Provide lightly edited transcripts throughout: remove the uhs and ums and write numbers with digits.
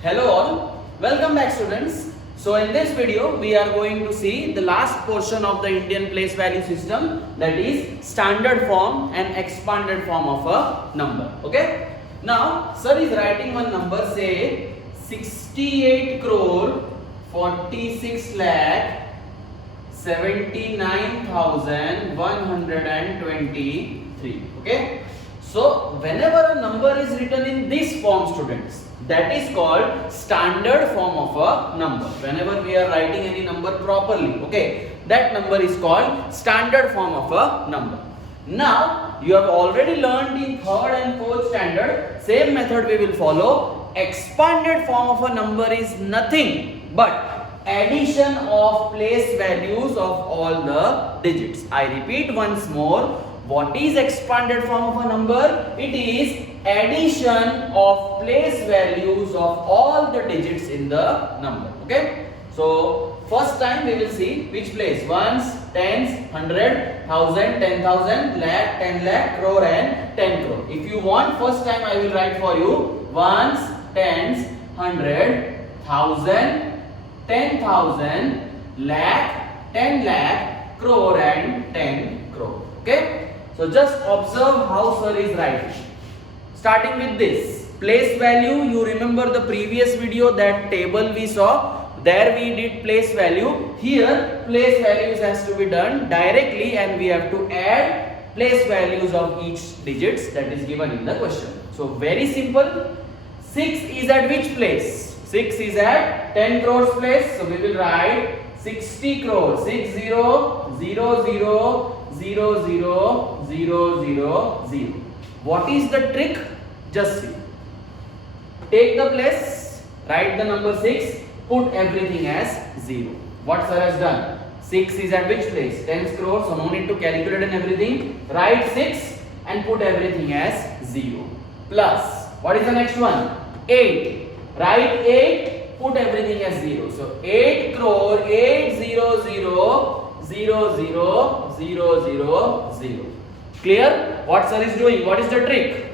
Hello all, welcome back students. So in this video we are going to see the last portion of the Indian place value system, that is standard form and expanded form of a number. Okay. Now sir is writing one number, say 68 crore 46 lakh 79,123. Okay. So whenever a number is written in this form, students, that is called standard form of a number. Whenever we are writing any number properly, okay, that number is called standard form of a number. Now you have already learned in third and fourth standard, same method we will follow. Expanded form of a number is nothing but addition of place values of all the digits. I repeat once more. What is expanded form of a number? It is addition of place values of all the digits in the number. Okay. So first time we will see which place: ones, tens, 100, 1000, 10,000, lakh, 10 lakh, crore and 10 crore. If you want, first time I will write for you ones, tens, 100, 1000, 10,000, lakh, 10 lakh, crore and 10 crore. Okay. So just observe how sir is writing. Starting with this place value, you remember the previous video, that table we saw, there we did place value. Here place values has to be done directly and we have to add place values of each digits that is given in the question. So very simple. 6 is at which place? 6 is at 10 crores place. So we will write 60 crores. 60 0 0 0 0 0 0 0. What is the trick? Just see. Take the place, write the number 6, put everything as 0. What sir has done? 6 is at which place? 10 crores, so no need to calculate and everything. Write 6 and put everything as 0. Plus, what is the next one? 8. Write 8, put everything as 0. So 8 crore 800 0 0 0 0 0. Clear? What sir is doing? What is the trick?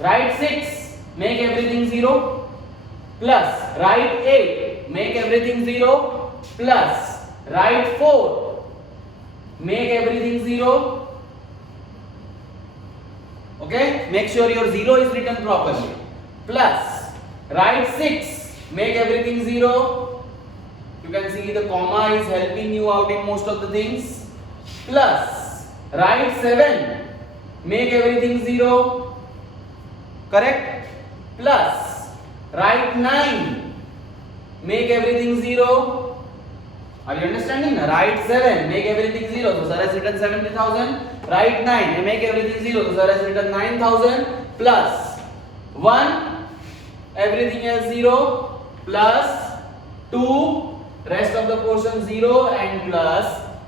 Write 6, make everything 0. Plus, write 8, make everything 0. Plus, write 4, make everything 0. Okay? Make sure your 0 is written properly. Plus, write 6, make everything 0. You can see the comma is helping you out in most of the things. Plus, write 7, make everything 0. Correct? Plus, write 9, make everything 0. Are you understanding? Write 7, make everything 0. So sir has written 70,000. Write 9, make everything 0. So sir has written 9,000. Plus 1, everything else 0. Plus 2, rest of the portion 0, and plus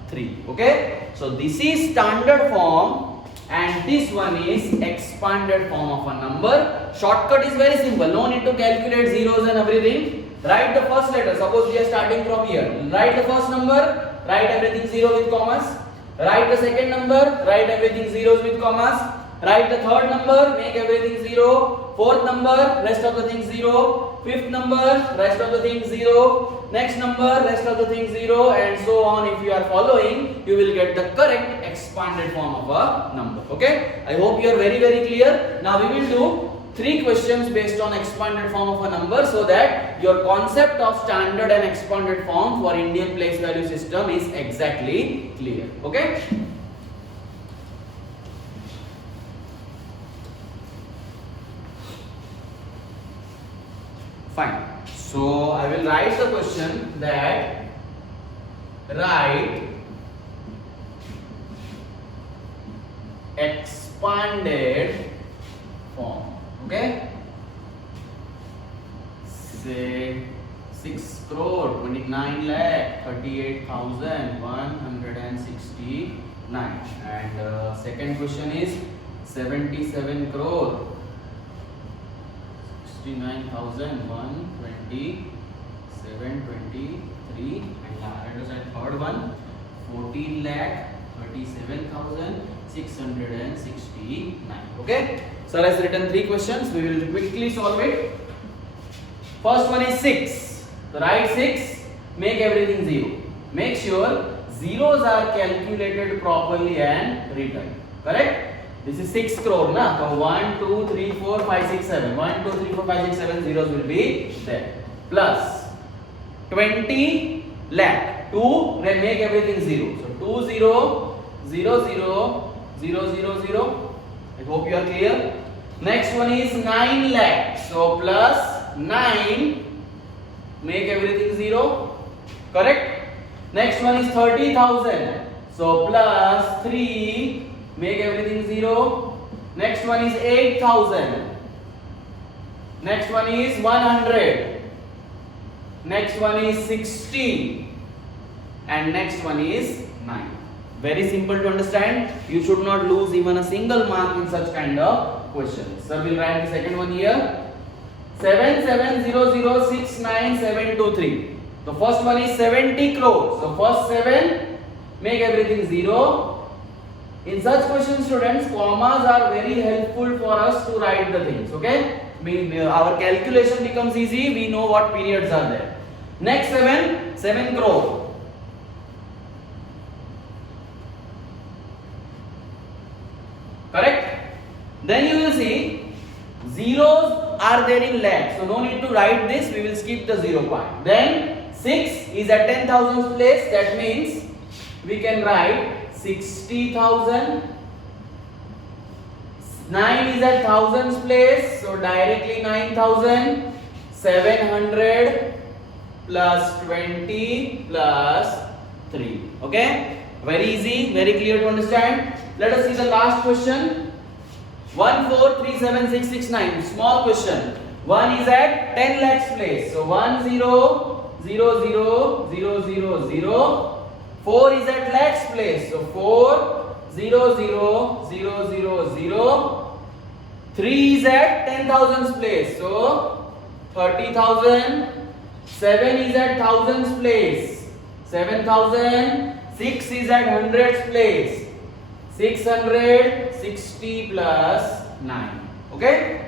3. Okay. So this is standard form and this one is expanded form of a number. Shortcut is very simple. No need to calculate zeros and everything. Write the first letter. Suppose we are starting from here. Write the first number. Write everything 0 with commas. Write the second number. Write everything zeros with commas. Write the third number. Make everything 0. Fourth number. Rest of the things 0. Fifth number. Rest of the things 0. Next number. Rest of the things 0. And so on. If you are following, you will get the correct expanded form of a number. Okay. I hope you are very clear. Now we will do 3 questions based on expanded form of a number, so that your concept of standard and expanded form for Indian place value system is exactly clear. Okay. Fine. So I will write the question that write expanded form. Okay. Say 6 crore 29 lakh 38,169, and second question is 77 crore 69,127.23, and let us add third one 14 lakh 37,669. Okay. Sir has written 3 questions. We will quickly solve it. First one is 6. So write 6, make everything 0. Make sure zeros are calculated properly and written. Correct? This is 6 crore, na? So 1, 2, 3, 4, 5, 6, 7. 1, 2, 3, 4, 5, 6, 7 zeros will be there. Plus 20 lakh. 2, then make everything 0. So 2, 0, 0, 0, 0, 0, 0. I hope you are clear. Next one is 9 lakh. So plus 9, make everything 0. Correct? Next one is 30,000. So plus 3, make everything 0. Next one is 8,000. Next one is 100. Next one is 60. And next one is 9. Very simple to understand. You should not lose even a single mark in such kind of questions. So we'll write the second one here. 770069,723. The first one is 70 crores. So first 7, make everything 0. In such questions, students, commas are very helpful for us to write the things. Okay? Our calculation becomes easy. We know what periods are there. Next 7 crore. Correct? Then you will see zeros are there in lakhs. So no need to write this. We will skip the 0 part. Then 6 is at 10,000 place. That means we can write 60,000. 9 is at thousands place. So directly 9,000. 700 plus 20 plus 3. Okay? Very easy, very clear to understand. Let us see the last question. 1437,669. Small question. 1 is at 10 lakhs place. So 10 0 0 0 0 0. 4 is at lakhs place. So 4 0 0 0 0 0. 3 is at 10,000 place. So 30,000. 7 is at thousands place. 7,000. 6 is at hundreds place. 660 plus 9. Okay?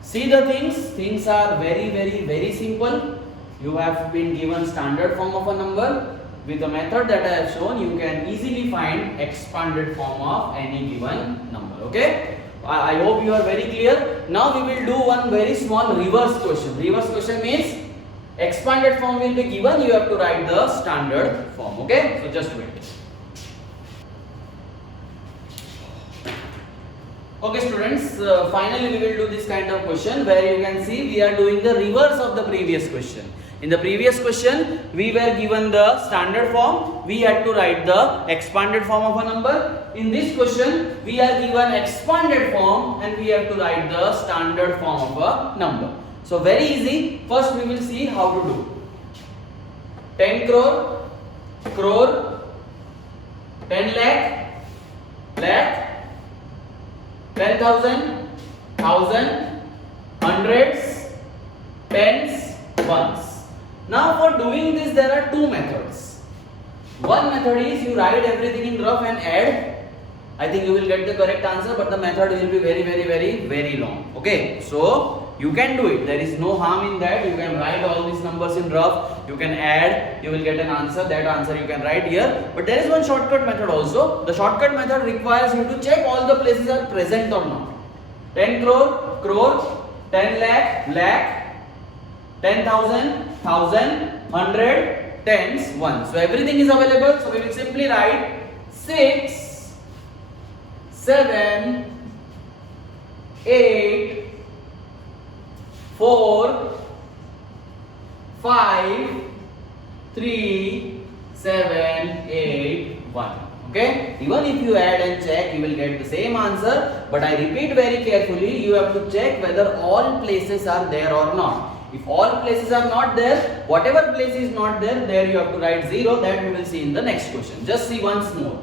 See the things. Things are very simple. You have been given standard form of a number. With the method that I have shown, you can easily find expanded form of any given number. Okay? I hope you are very clear. Now we will do one very small reverse question. Reverse question means expanded form will be given. You have to write the standard form. Okay? So just wait. Okay students, finally we will do this kind of question where you can see we are doing the reverse of the previous question. In the previous question, we were given the standard form, we had to write the expanded form of a number. In this question, we are given expanded form and we have to write the standard form of a number. So very easy, first we will see how to do. 10 crore, crore, 10 lakh, lakh, 10,000, thousand, hundreds, tens, ones. Now for doing this there are two methods. One method is you write everything in rough and add. I think you will get the correct answer, but the method will be very long. Okay, so you can do it. There is no harm in that. You can write all these numbers in rough. You can add. You will get an answer. That answer you can write here. But there is one shortcut method also. The shortcut method requires you to check all the places are present or not. 10 crore, crore, 10 lakh, lakh, 10,000, thousand, 100, tens, 1. So everything is available. So we will simply write 6, 7, 8, 4, 5, 3, 7, 8, 1. Okay? Even if you add and check, you will get the same answer. But I repeat very carefully, you have to check whether all places are there or not. If all places are not there, whatever place is not there, there you have to write 0. That we will see in the next question. Just see once more.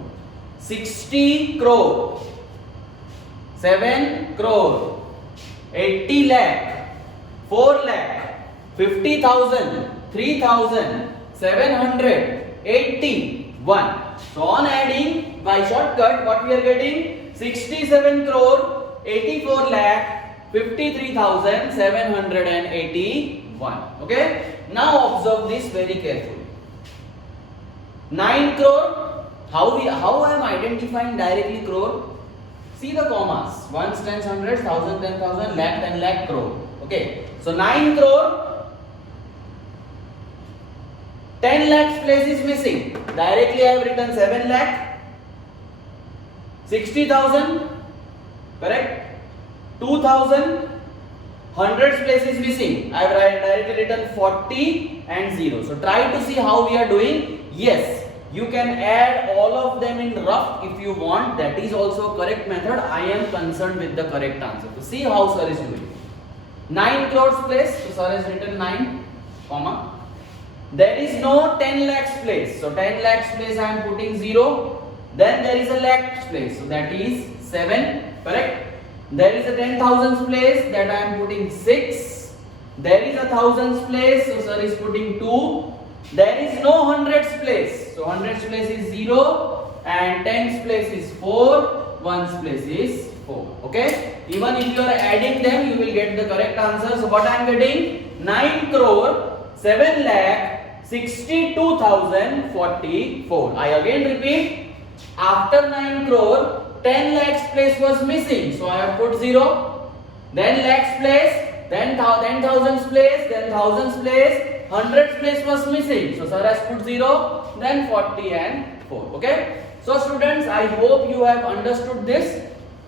60 crore, 7 crore, 80 lakh, 4 lakh, 50,000, 3,000, 781. So on adding by shortcut, what we are getting? 67 crore, 84 lakh, 53,781. 1. Okay. Now observe this very carefully. 9 crore. How I am identifying directly crore? See the commas. Ones, tens, hundreds, thousand, 10,000, lakh, 10 lakh, crore. Okay. So 9 crore. 10 lakhs place is missing. Directly I have written 7 lakh. 60,000. Correct. 2,000. Hundreds place is missing. I have directly written 40 and 0. So try to see how we are doing. Yes, you can add all of them in rough if you want. That is also a correct method. I am concerned with the correct answer. So see how sir is doing. 9 crores place. So sir has written 9, comma. There is no 10 lakhs place. So 10 lakhs place I am putting 0. Then there is a lakhs place. So that is 7. Correct. There is a 10,000s place, that I am putting 6. There is a thousands place, so sir is putting 2. There is no hundreds place, so hundreds place is 0 and tens place is 4, ones place is 4. Okay. Even if you are adding them, you will get the correct answer. So what I am getting? 9 crore 7 lakh 62,044. I again repeat. After 9 crore. 10 lakhs place was missing, so I have put 0. Then lakhs place, then thousands place, then thousands place, hundreds place was missing, so sir has put 0. Then 40 and 4. Okay. So students, I hope you have understood this.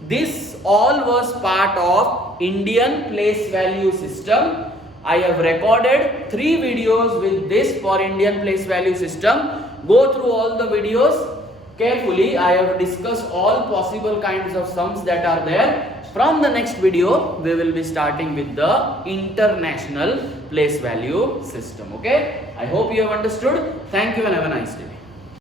This all was part of Indian place value system. I have recorded 3 videos with this for Indian place value system. Go through all the videos carefully. I have discussed all possible kinds of sums that are there. From the next video, we will be starting with the international place value system. Okay. I hope you have understood. Thank you and have a nice day.